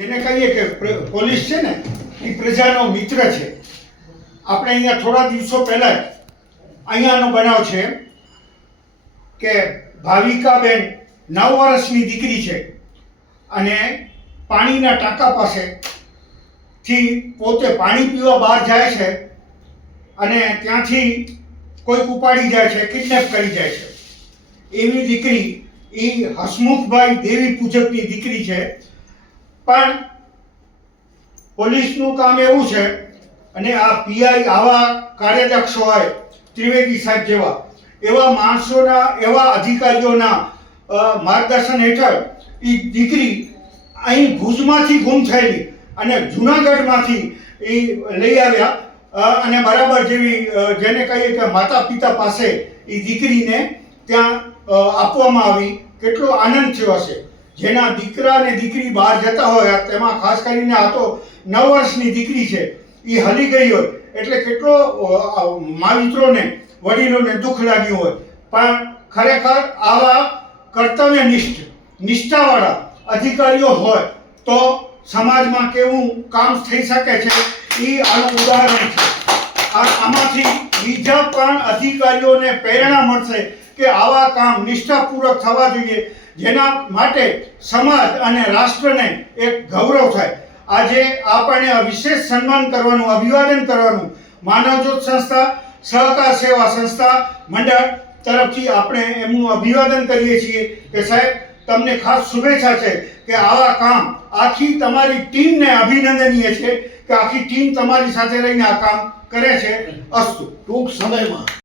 જેને કહીએ કે પોલીસ છે ને, એ પ્રજાનો મિત્ર છે. આપણે અહીંયા થોડા દિવસો પહેલાં જ અહીંયાનો બનાવ છે કે ભાવિકાબેન નવ વર્ષની દીકરી છે અને પાણીના ટાંકા પાસે થી પોતે પાણી પીવા બહાર જાય છે અને ત્યાંથી કોઈક ઉપાડી જાય છે, કિડનેપ કરી જાય છે. એવી દીકરી, એ હસમુખભાઈ દેવી પૂજકની દીકરી છે. પણ પોલીસનું કામ એવું છે, અને આ પીઆઈ આવા કાર્યદક્ષ હોય, ત્રિવેદી સાહેબ જેવા, એવા માણસોના, એવા અધિકારીઓના માર્ગદર્શન હેઠળ એ દીકરી અહીં ભુજમાંથી ગુમ થયેલી અને જુનાગઢમાંથી એ લઈ આવ્યા અને બરાબર જેવી જેને કહીએ કે માતા પિતા પાસે એ દીકરીને ત્યાં આપવામાં આવી. કેટલો આનંદ થયો હશે. જેના દીકરા ને દીકરી બહાર જતા હોય તેમાં ખાસ કરીને આ તો નવ વર્ષની દીકરી છે એ હલી ગઈ હોય. એટલે કેટલો અ, મા મિત્રોને વડીલોને દુઃખ લાગ્યું હોય. પણ ખરેખર આવા કર્તવ્યનિષ્ઠ નિષ્ઠાવાળા અધિકારીઓ હોય તો સમાજમાં કેવું કામ થઈ શકે છે એ આનું ઉદાહરણ છે. આમાંથી બીજા પણ અધિકારીઓને પ્રેરણા મળશે કે આવા કામ નિષ્ઠાપૂર્વક થવા જોઈએ. જેના માટે સમાજ અને રાષ્ટ્રને એક ગૌરવ થાય. આજે આપણને વિશેષ સન્માન કરવાનું, અભિવાદન કરવાનું માનવજ્યોત સંસ્થા, સહકાર સેવા સંસ્થા મંડળ તરફથી આપણે એમનું અભિવાદન કરીએ છીએ કે સાહેબ, તમને ખાસ શુભેચ્છા છે કે આવા કામ, આખી તમારી ટીમને અભિનંદનીય છે કે આખી ટીમ તમારી સાથે રહીને આ કામ કરે છે. અસ્તુ. ટૂંક સમયમાં